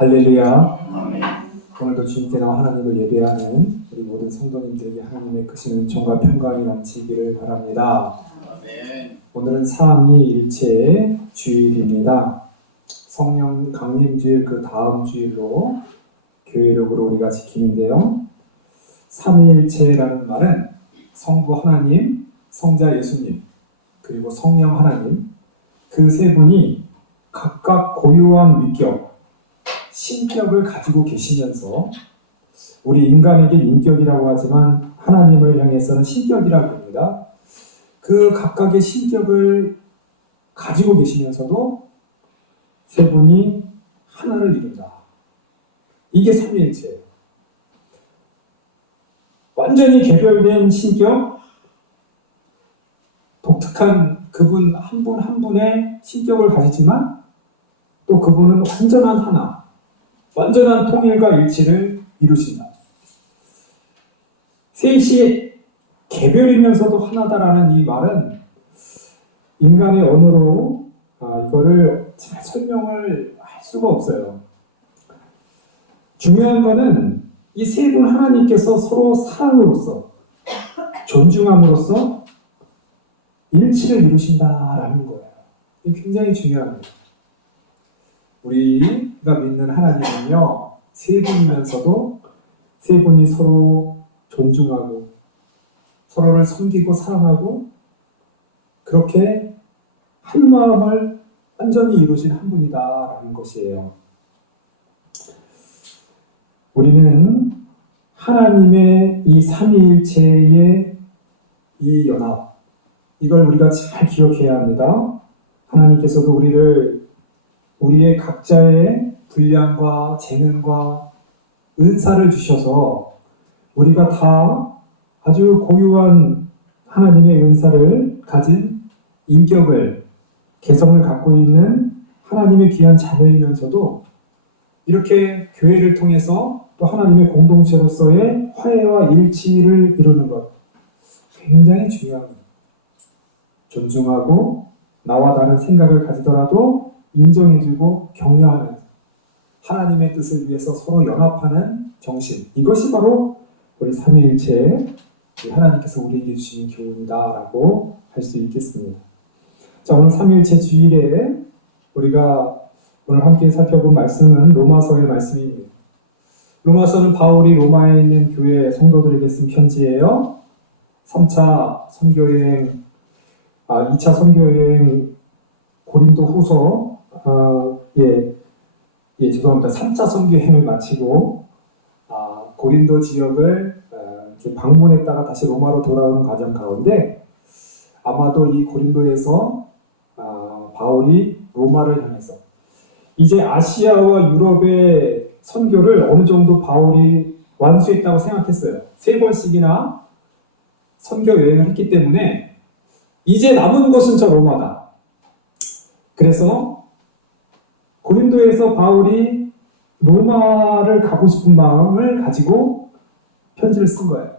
할렐루야. 아멘. 오늘도 주님께 나와 하나님을 예배하는 우리 모든 성도님들에게 하나님의 크신 은총과 평강이 넘치기를 바랍니다. 아멘. 오늘은 삼위일체 주일입니다. 성령 강림주일 그 다음 주일로 교회력으로 우리가 지키는데요. 삼위일체라는 말은 성부 하나님, 성자 예수님, 그리고 성령 하나님, 그 세 분이 각각 고유한 위격, 신격을 가지고 계시면서 우리 인간에게 인격이라고 하지만 하나님을 향해서는 신격이라고 합니다. 그 각각의 신격을 가지고 계시면서도 세 분이 하나를 이룬다. 이게 삼위일체예요. 완전히 개별된 신격, 독특한 그분 한 분 한 분의 신격을 가지지만 또 그분은 완전한 하나, 완전한 통일과 일치를 이루신다. 셋이 개별이면서도 하나다라는 이 말은 인간의 언어로 이거를 잘 설명을 할 수가 없어요. 중요한 거는 이 세 분 하나님께서 서로 사랑으로서 존중함으로써 일치를 이루신다라는 거예요. 이게 굉장히 중요합니다. 우리가 믿는 하나님은요, 세 분이면서도 세 분이 서로 존중하고 서로를 섬기고 사랑하고 그렇게 한 마음을 완전히 이루신 한 분이다라는 것이에요. 우리는 하나님의 이 삼위일체의 이 연합, 이걸 우리가 잘 기억해야 합니다. 하나님께서도 우리의 각자의 분량과 재능과 은사를 주셔서 우리가 다 아주 고유한 하나님의 은사를 가진 인격을, 개성을 갖고 있는 하나님의 귀한 자녀이면서도 이렇게 교회를 통해서 또 하나님의 공동체로서의 화해와 일치를 이루는 것 굉장히 중요합니다. 존중하고 나와 다른 생각을 가지더라도 인정해주고 격려하는 하나님의 뜻을 위해서 서로 연합하는 정신, 이것이 바로 우리 삼위일체의 하나님께서 우리에게 주신 교훈이다라고 할 수 있겠습니다. 자, 오늘 삼위일체 주일에 우리가 오늘 함께 살펴본 말씀은 로마서의 말씀입니다. 로마서는 바울이 로마에 있는 교회 성도들에게 쓴 편지예요. 3차 선교여행, 2차 선교여행 고린도 후서, 죄송합니다. 3차 선교여행을 마치고 고린도 지역을 이렇게 방문했다가 다시 로마로 돌아오는 과정 가운데 아마도 이 고린도에서 바울이 로마를 향해서 이제 아시아와 유럽의 선교를 어느 정도 바울이 완수했다고 생각했어요. 3번씩이나 선교 여행을 했기 때문에 이제 남은 곳은 저 로마다. 그래서 고린도에서 바울이 로마를 가고 싶은 마음을 가지고 편지를 쓴 거예요.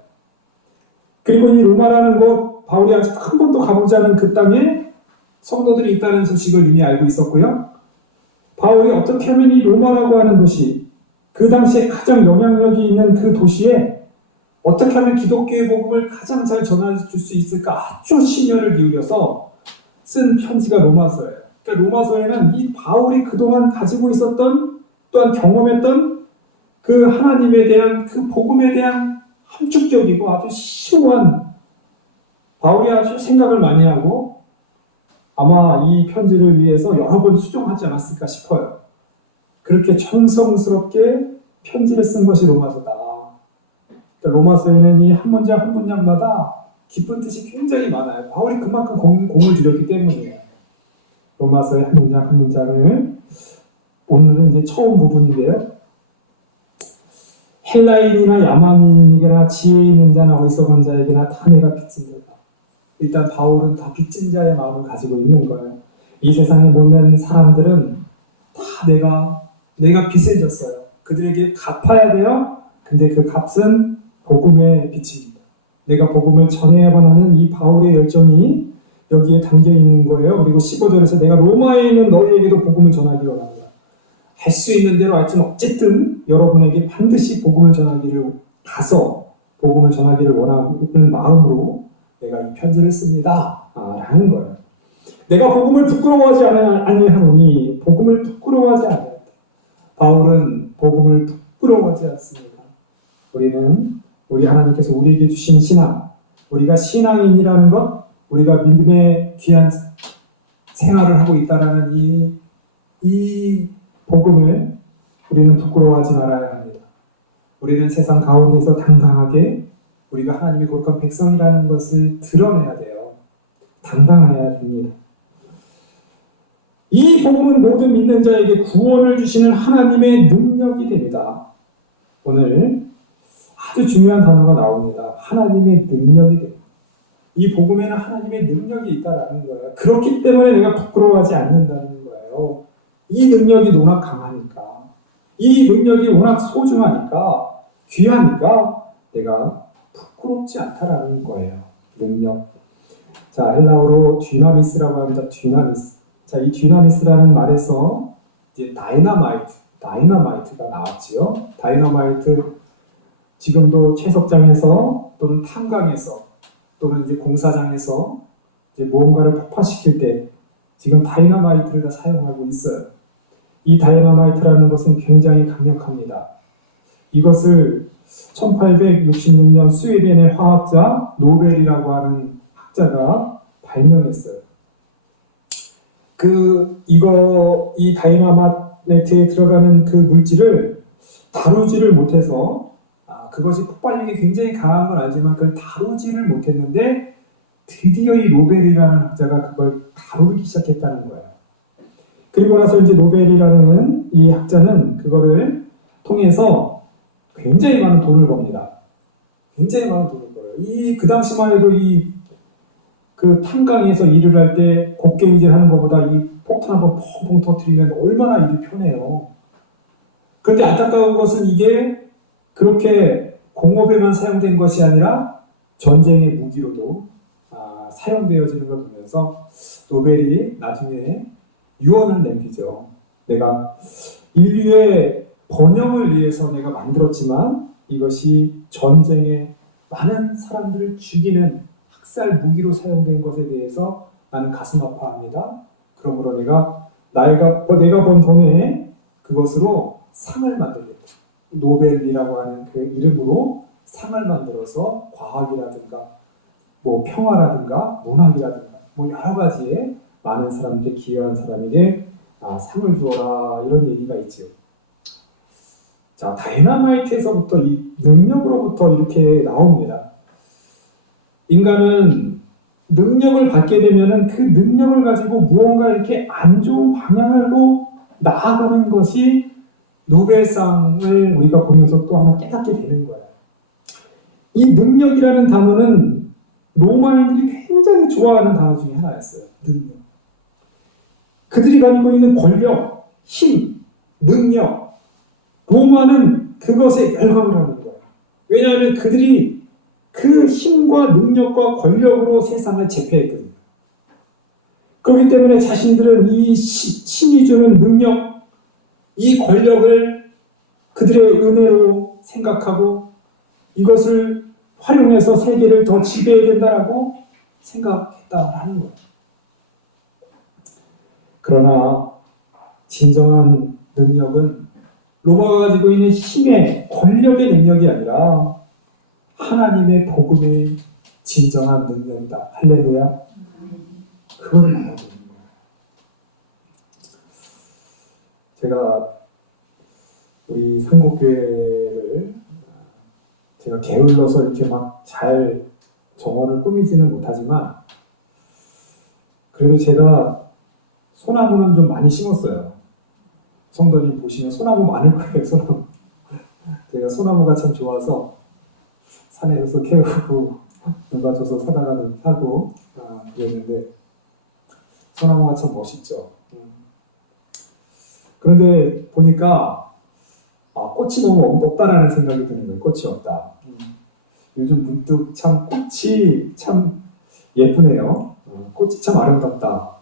그리고 이 로마라는 곳, 바울이 아직 한 번도 가보지 않은 그 땅에 성도들이 있다는 소식을 이미 알고 있었고요. 바울이 어떻게 하면 이 로마라고 하는 도시, 그 당시에 가장 영향력이 있는 그 도시에 어떻게 하면 기독교의 복음을 가장 잘 전해줄 수 있을까 아주 심혈을 기울여서 쓴 편지가 로마서예요. 그러니까 로마서에는 이 바울이 그동안 가지고 있었던 또한 경험했던 그 하나님에 대한 그 복음에 대한 함축적이고 아주 심오한 바울이 아주 생각을 많이 하고 아마 이 편지를 위해서 여러 번 수정하지 않았을까 싶어요. 그렇게 정성스럽게 편지를 쓴 것이 로마서다. 그러니까 로마서에는 이 한 문장 한 문장마다 깊은 뜻이 굉장히 많아요. 바울이 그만큼 공을 들였기 때문이에요. 로마서의 한 문장 한 문장을 오늘은 이제 처음 부분인데요. 헬라인이나 야만인에게나 지혜 있는 자나 어리석은 자에게나 다 내가 빚진 자다. 일단 바울은 다 빚진 자의 마음을 가지고 있는 거예요. 이 세상에 모든 사람들은 다 내가 빚을 졌어요. 그들에게 갚아야 돼요. 근데 그 값은 복음의 빚입니다. 내가 복음을 전해야만 하는 이 바울의 열정이 여기에 담겨 있는 거예요. 그리고 15절에서 내가 로마에 있는 너희에게도 복음을 전하기 원합니다. 할 수 있는 대로 하여튼 어쨌든 여러분에게 반드시 복음을 전하기를 가서 복음을 전하기를 원하는 마음으로 내가 이 편지를 씁니다. 라는 거예요. 내가 복음을 부끄러워하지 아니하노니 복음을 부끄러워하지 않아요. 바울은 복음을 부끄러워하지 않습니다. 우리 하나님께서 우리에게 주신 신앙, 우리가 신앙인이라는 것, 우리가 믿음의 귀한 생활을 하고 있다라는 이 복음을 우리는 부끄러워하지 말아야 합니다. 우리는 세상 가운데서 당당하게 우리가 하나님의 거룩한 백성이라는 것을 드러내야 돼요. 당당해야 됩니다. 이 복음은 모든 믿는 자에게 구원을 주시는 하나님의 능력이 됩니다. 오늘 아주 중요한 단어가 나옵니다. 하나님의 능력이 됩니다. 이 복음에는 하나님의 능력이 있다라는 거예요. 그렇기 때문에 내가 부끄러워하지 않는다는 거예요. 이 능력이 워낙 강하니까, 이 능력이 워낙 소중하니까, 귀하니까 내가 부끄럽지 않다라는 거예요. 능력. 자, 헬라어로 듀나미스라고 합니다. 듀나미스. 자, 이 듀나미스라는 말에서 이제 다이너마이트가 나왔지요. 다이너마이트 지금도 채석장에서 또는 탄광에서 또는 이제 공사장에서 이제 무언가를 폭파시킬 때 지금 다이너마이트를 다 사용하고 있어요. 이 다이너마이트라는 것은 굉장히 강력합니다. 이것을 1866년 스웨덴의 화학자 노벨이라고 하는 학자가 발명했어요. 이 다이너마이트에 들어가는 그 물질을 다루지를 못해서 그것이 폭발력이 굉장히 강한 건 알지만 그걸 다루지를 못했는데 드디어 이 노벨이라는 학자가 그걸 다루기 시작했다는 거예요. 그리고 나서 이제 노벨이라는 이 학자는 그거를 통해서 굉장히 많은 돈을 법니다. 굉장히 많은 돈을 벌어요. 그 당시만 해도 그 탄광에서 일을 할 때 곡괭이질 하는 것보다 이 폭탄 한번 펑펑 터뜨리면 얼마나 일이 편해요. 그런데 안타까운 것은 이게 그렇게 공업에만 사용된 것이 아니라 전쟁의 무기로도 사용되어지는 걸 보면서 노벨이 나중에 유언을 남기죠. 내가 인류의 번영을 위해서 내가 만들었지만 이것이 전쟁에 많은 사람들을 죽이는 학살 무기로 사용된 것에 대해서 나는 가슴 아파합니다. 그러므로 내가 번 돈에 그것으로 상을 만들겠다. 노벨이라고 하는 그 이름으로 상을 만들어서 과학이라든가 평화라든가 문학이라든가 여러 가지에 많은 사람들이 기여한 사람에게 상을 주어라 이런 얘기가 있죠. 자, 다이너마이트에서부터 이 능력으로부터 이렇게 나옵니다. 인간은 능력을 받게 되면은 그 능력을 가지고 무언가 이렇게 안 좋은 방향으로 나아가는 것이 노벨상을 우리가 보면서 또 하나 깨닫게 되는 거예요. 이 능력이라는 단어는 로마인들이 굉장히 좋아하는 단어 중에 하나였어요. 능력. 그들이 가지고 있는 권력, 힘, 능력, 로마는 그것에 열광을 하는 거예요. 왜냐하면 그들이 그 힘과 능력과 권력으로 세상을 제패했거든요. 그렇기 때문에 자신들은 이 신이 주는 능력, 이 권력을 그들의 은혜로 생각하고 이것을 활용해서 세계를 더 지배해야 된다라고 생각했다라는 거예요. 그러나 진정한 능력은 로마가 가지고 있는 힘의 권력의 능력이 아니라 하나님의 복음의 진정한 능력이다. 할렐루야. 그걸 말하고 있는 거예요. 제가 우리 상곡교회를 제가 게을러서 이렇게 막 잘 정원을 꾸미지는 못하지만 그래도 제가 소나무는 좀 많이 심었어요. 성도님 보시면 소나무 많을 거예요. 소나무. 제가 소나무가 참 좋아서 산에서 캐오고 누가 줘서 사고 그랬는데 소나무가 참 멋있죠. 그런데 보니까 꽃이 너무 없다라는 생각이 드는 거예요. 꽃이 없다. 요즘 문득 참 꽃이 참 예쁘네요. 꽃이 참 아름답다.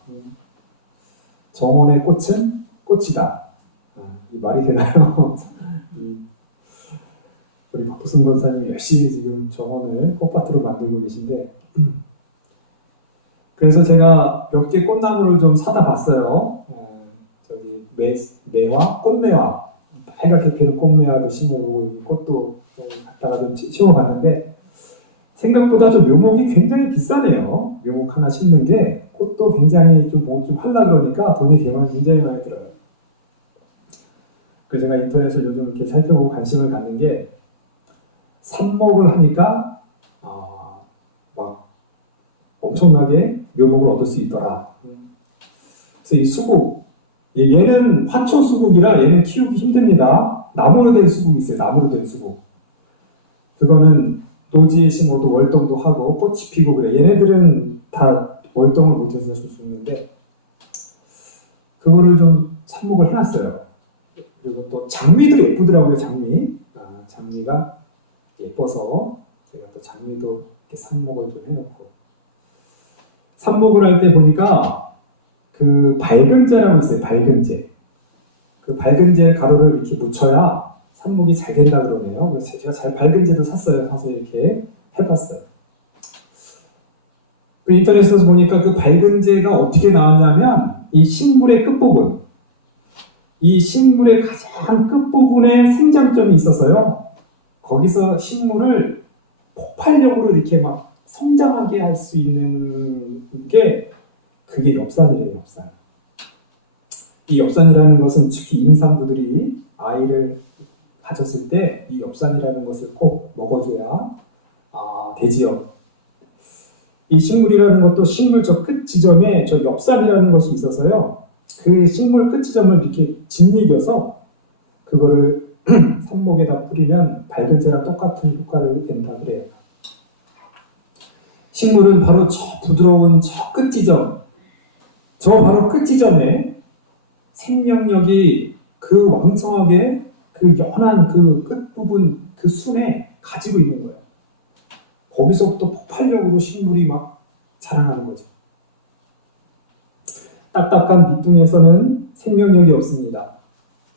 정원의 꽃은 꽃이다. 이 말이 되나요? 우리 박부승 권사님이 열심히 지금 정원을 꽃밭으로 만들고 계신데, 그래서 제가 몇 개 꽃나무를 좀 사다 봤어요. 저기 매화, 꽃매화, 빨갛게 피는 꽃매화도 심어보고 꽃도 갖다가 좀 심어봤는데 생각보다 좀 묘목이 굉장히 비싸네요. 묘목 하나 심는 게 꽃도 굉장히 좀 하려 그러니까 돈이 굉장히 많이 들어요. 그래서 제가 인터넷을 요즘 이렇게 살펴보고 관심을 갖는 게 삽목을 하니까 막 엄청나게 묘목을 얻을 수 있더라. 그래서 이 수국, 얘는 화초 수국이라 얘는 키우기 힘듭니다. 나무로 된 수국이 있어요. 나무로 된 수국. 그거는 노지에 심어도 월동도 하고 꽃이 피고 그래. 얘네들은 다 월동을 못해서 죽는데 그거를 좀 삽목을 해놨어요. 그리고 또 장미도 예쁘더라고요. 장미가 예뻐서 제가 또 장미도 이렇게 삽목을 좀 해놓고 삽목을 할 때 보니까 그 밝은재라고 있어요. 밝은재. 그 밝은재 가루를 이렇게 묻혀야 삽목이 잘 된다 그러네요. 그래서 제가 밝은재도 샀어요. 사서 이렇게 해봤어요. 그 인터넷에서 보니까 그 밝은재가 어떻게 나왔냐면 이 식물의 끝부분, 이 식물의 가장 끝부분에 생장점이 있어서요. 거기서 식물을 폭발력으로 이렇게 막 성장하게 할 수 있는 게 그게 엽산이래요. 엽산. 이 엽산이라는 것은 특히 임산부들이 아이를 가졌을 때 이 엽산이라는 것을 꼭 먹어줘야 되지요. 이 식물이라는 것도 식물 저 끝 지점에 저 엽산이라는 것이 있어서요. 그 식물 끝 지점을 이렇게 짓이겨서 그거를 삽목에다 뿌리면 밝은재랑 똑같은 효과를 낸다 그래요. 식물은 바로 저 부드러운 저 끝 지점, 저 바로 끝 지점에 생명력이 그 왕성하게 그 연한 그 끝부분 그 순에 가지고 있는 거예요. 거기서부터 폭발력으로 식물이 막 자라나는 거죠. 딱딱한 밑둥에서는 생명력이 없습니다.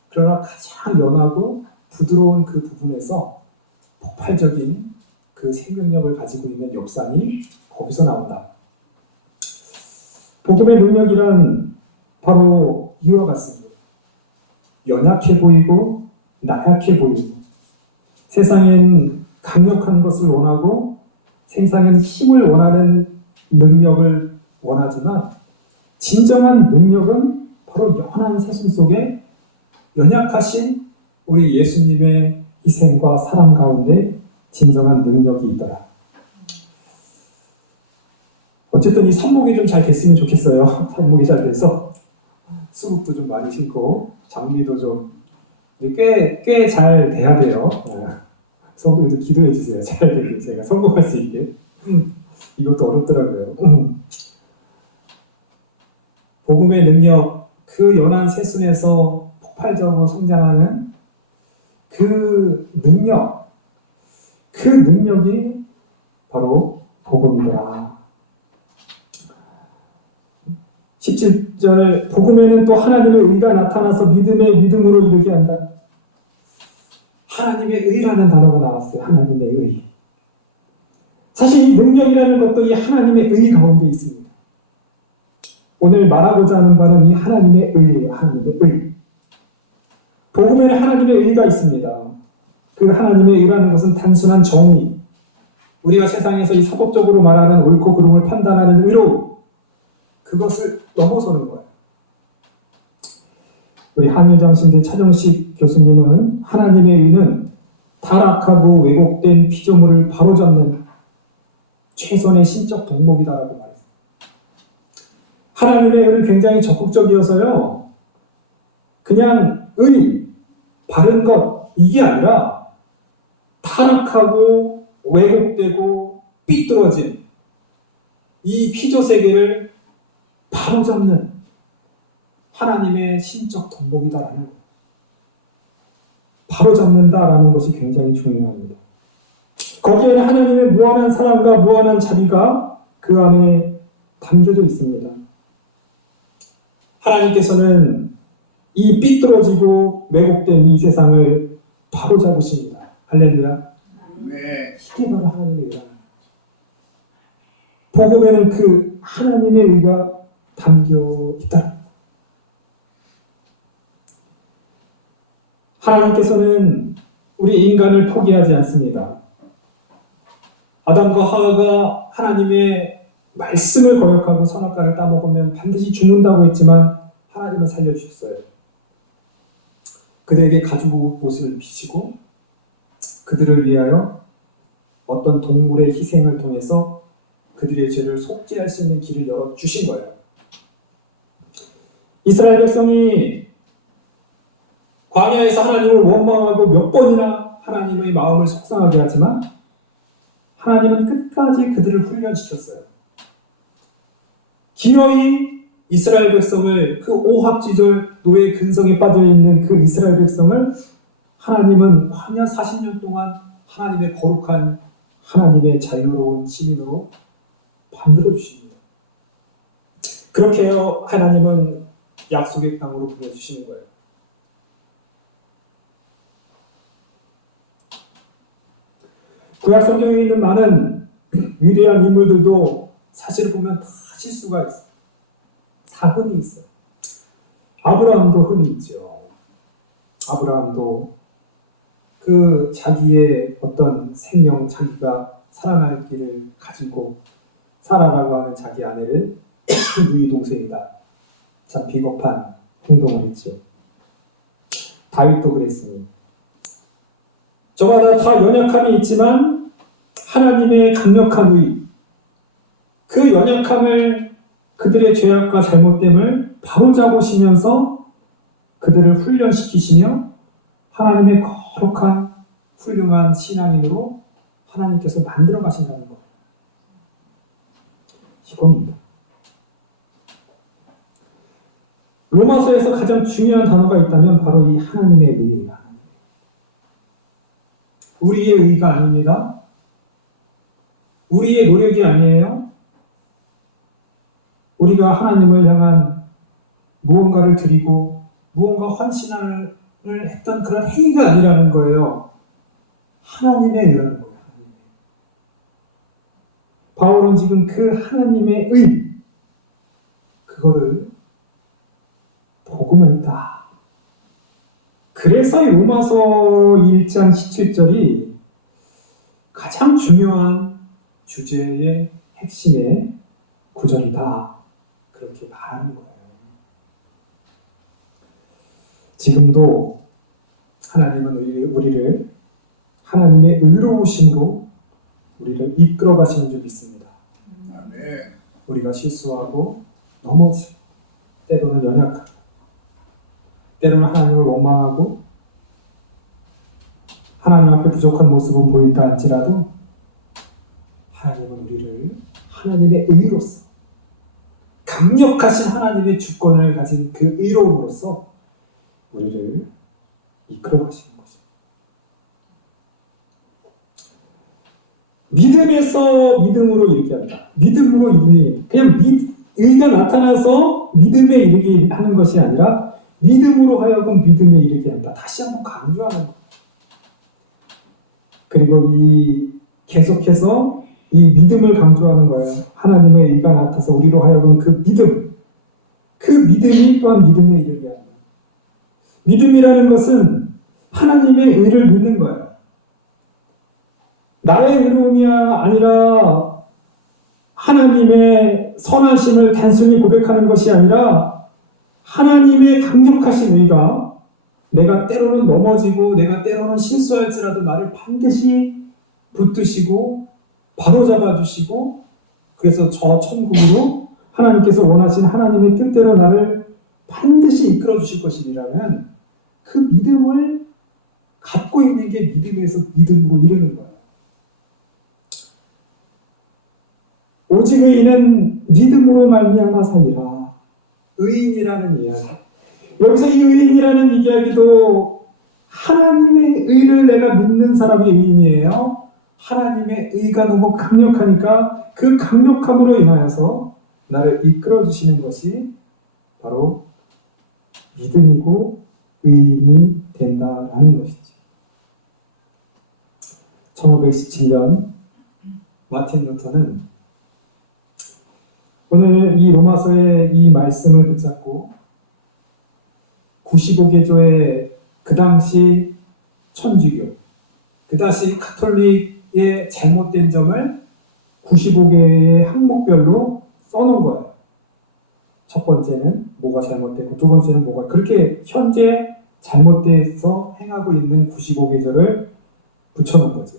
그러나 가장 연하고 부드러운 그 부분에서 폭발적인 그 생명력을 가지고 있는 엽산이 거기서 나온다. 복음의 능력이란 바로 이와 같습니다. 연약해 보이고 나약해 보이고 세상엔 강력한 것을 원하고 세상엔 힘을 원하는 능력을 원하지만 진정한 능력은 바로 연한 새순 속에 연약하신 우리 예수님의 희생과 사랑 가운데 진정한 능력이 있더라. 어쨌든 이 삽목이 좀 잘 됐으면 좋겠어요. 삽목이 잘 돼서 수국도 좀 많이 심고 장미도 좀 꽤 잘 돼야 돼요. 성도님도 기도해 주세요. 잘 되게 제가 성공할 수 있게. 이것도 어렵더라고요. 복음의 능력, 그 연한 새순에서 폭발적으로 성장하는 그 능력이 바로 복음이더라. 17절 복음에는 또 하나님의 의가 나타나서 믿음으로 이르게 한다. 하나님의 의라는 단어가 나왔어요. 하나님의 의. 사실 이 능력이라는 것도 이 하나님의 의 가운데 있습니다. 오늘 말하고자 하는 바는 이 하나님의 의예요. 하나님의 의. 복음에는 하나님의 의가 있습니다. 그 하나님의 의라는 것은 단순한 정의, 우리가 세상에서 이 사법적으로 말하는 옳고 그름을 판단하는 의로 그것을 넘어서는 거예요. 우리 한일장신대 차정식 교수님은 하나님의 의는 타락하고 왜곡된 피조물을 바로잡는 최선의 신적 덕목이다라고 말했어요. 하나님의 의는 굉장히 적극적이어서요. 그냥 바른 것 이게 아니라 타락하고 왜곡되고 삐뚤어진 이 피조 세계를 바로잡는 하나님의 신적 덕목이다라는 거예요. 바로잡는다라는 것이 굉장히 중요합니다. 거기에는 하나님의 무한한 사랑과 무한한 자비가 그 안에 담겨져 있습니다. 하나님께서는 이 삐뚤어지고 왜곡된 이 세상을 바로잡으십니다. 할렐루야. 네. 이게 바로 하나님의 의라. 복음에는 그 하나님의 의가 담겨 있다. 하나님께서는 우리 인간을 포기하지 않습니다. 아담과 하와가 하나님의 말씀을 거역하고 선악과를 따먹으면 반드시 죽는다고 했지만 하나님은 살려주셨어요. 그들에게 가죽 옷을 입히시고 그들을 위하여 어떤 동물의 희생을 통해서 그들의 죄를 속죄할 수 있는 길을 열어주신 거예요. 이스라엘 백성이 광야에서 하나님을 원망하고 몇 번이나 하나님의 마음을 속상하게 하지만 하나님은 끝까지 그들을 훈련시켰어요. 기어이 이스라엘 백성을 그 오합지졸 노예 근성에 빠져있는 그 이스라엘 백성을 하나님은 광야 40년 동안 하나님의 거룩한 하나님의 자유로운 시민으로 만들어 주십니다. 그렇게 해요 하나님은 약속의 땅으로 보내주시는 거예요. 구약 성경에 있는 많은 위대한 인물들도 사실 보면 다 실수가 있어요. 사근이 있어요. 아브라함도 흔히 있죠. 아브라함도 그 자기의 어떤 생명, 자기가 살아날 길을 가지고 사라라고 하는 자기 아내를 누이 동생이다. 참 비겁한 행동을 했죠. 다윗도 그랬으니 저마다 다 연약함이 있지만 하나님의 강력한 의, 그 연약함을 그들의 죄악과 잘못됨을 바로잡으시면서 그들을 훈련시키시며 하나님의 거룩한 훌륭한 신앙인으로 하나님께서 만들어 가신다는 거예요. 이겁니다. 로마서에서 가장 중요한 단어가 있다면 바로 이 하나님의 의입니다. 우리의 의가 아닙니다. 우리의 노력이 아니에요. 우리가 하나님을 향한 무언가를 드리고 무언가 헌신을 했던 그런 행위가 아니라는 거예요. 하나님의 의라는 거예요. 바울은 지금 그 하나님의 의, 그거를 복음을 했다. 그래서 로마서 1장 17절이 가장 중요한 주제의 핵심의 구절이다. 그렇게 말하는 거예요. 지금도 하나님은 우리를 하나님의 의로우심으로 우리를 이끌어 가시는 줄 믿습니다. 아멘. 우리가 실수하고 넘어지고 때로는 연약하고 때로는 하나님을 원망하고 하나님 앞에 부족한 모습은 보인다 할지라도 하나님은 우리를 하나님의 의로서 강력하신 하나님의 주권을 가진 그 의로움으로써 우리를 이끌어 가시는 것입니다. 믿음에서 믿음으로 이르게 한다. 믿음으로 이르게, 그냥 의가 나타나서 믿음에 이르게 하는 것이 아니라 믿음으로 하여금 믿음에 이르게 한다. 다시 한번 강조하는 거예요. 그리고 계속해서 이 믿음을 강조하는 거예요. 하나님의 의가 나타나서 우리로 하여금 그 믿음이 또한 믿음에 이르게 한다. 믿음이라는 것은 하나님의 의를 믿는 거예요. 나의 의로움이 아니라 하나님의 선하심을 단순히 고백하는 것이 아니라 하나님의 강력하신 의가 내가 때로는 넘어지고 내가 때로는 실수할지라도 나를 반드시 붙드시고 바로잡아 주시고 그래서 저 천국으로 하나님께서 원하신 하나님의 뜻대로 나를 반드시 이끌어 주실 것이라는 그 믿음을 갖고 있는 게 믿음에서 믿음으로 이르는 거예요. 오직 의인은 믿음으로 말미암아 살리라. 의인이라는 이야기. 여기서 이 의인이라는 이야기도 하나님의 의를 내가 믿는 사람이 의인이에요. 하나님의 의가 너무 강력하니까 그 강력함으로 인하여서 나를 이끌어 주시는 것이 바로 믿음이고 의인이 된다라는 것이지. 1517년 마틴 루터는 오늘 이 로마서의 이 말씀을 붙잡고 95개조의 그 당시 천주교, 그 당시 가톨릭의 잘못된 점을 95개의 항목별로 써놓은 거예요. 첫 번째는 뭐가 잘못됐고 두 번째는 뭐가, 그렇게 현재 잘못돼서 행하고 있는 95계절을 붙여놓은 거죠.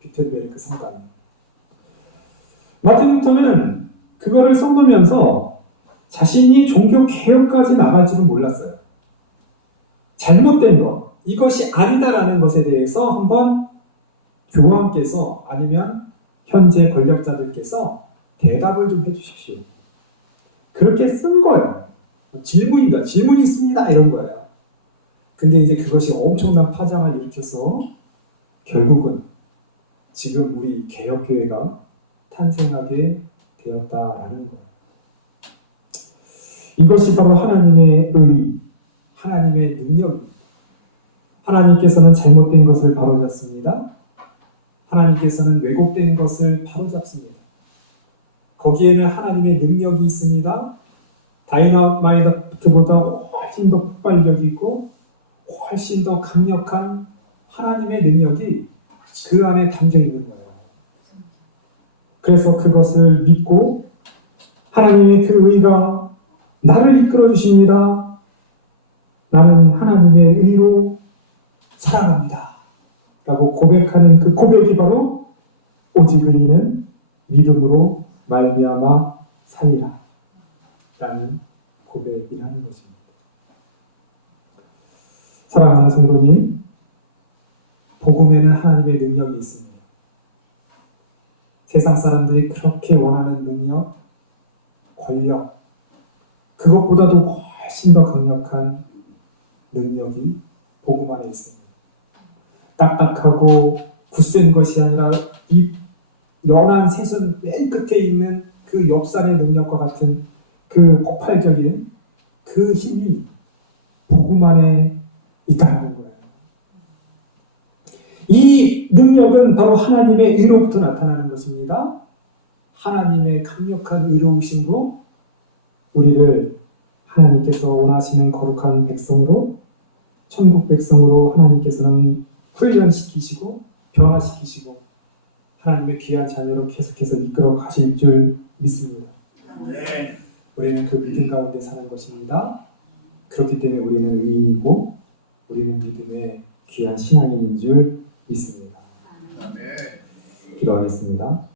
비텐베르크 성당에. 마틴 루터는 그거를 써놓으면서 자신이 종교 개혁까지 나갈 줄은 몰랐어요. 잘못된 것, 이것이 아니다라는 것에 대해서 한번 교황께서 아니면 현재 권력자들께서 대답을 좀 해주십시오. 그렇게 쓴 거예요. 질문입니다. 질문이 있습니다. 이런 거예요. 근데 이제 그것이 엄청난 파장을 일으켜서 결국은 지금 우리 개혁교회가 탄생하게 되었다라는 거예요. 이것이 바로 하나님의 의, 하나님의 능력입니다. 하나님께서는 잘못된 것을 바로잡습니다. 하나님께서는 왜곡된 것을 바로잡습니다. 거기에는 하나님의 능력이 있습니다. 다이너마이트보다 훨씬 더 폭발력이고 훨씬 더 강력한 하나님의 능력이 그 안에 담겨 있는 거예요. 그래서 그것을 믿고 하나님의 그 의가 나를 이끌어 주십니다. 나는 하나님의 의로 살아갑니다. 라고 고백하는 그 고백이 바로 오직 의인은 믿음으로 말미암아 살리라 라는 고백이라는 것입니다. 사랑하는 성도님, 복음에는 하나님의 능력이 있습니다. 세상 사람들이 그렇게 원하는 능력, 권력, 그것보다도 훨씬 더 강력한 능력이 복음 안에 있습니다. 딱딱하고 굳센 것이 아니라 이 연한 새순 맨 끝에 있는 그 엽산의 능력과 같은 그 폭발적인 그 힘이 복음 안에 있다는 거예요. 이 능력은 바로 하나님의 의로부터 나타나는 것입니다. 하나님의 강력한 의로우심으로 우리를 하나님께서 원하시는 거룩한 백성으로, 천국 백성으로 하나님께서는 훈련시키시고 변화시키시고 하나님의 귀한 자녀로 계속해서 이끌어 가실 줄 믿습니다. 네. 우리는 그 믿음 가운데 사는 것입니다. 그렇기 때문에 우리는 의인이고 우리는 믿음의 귀한 신앙인인 줄 믿습니다. 아멘. 기도하겠습니다.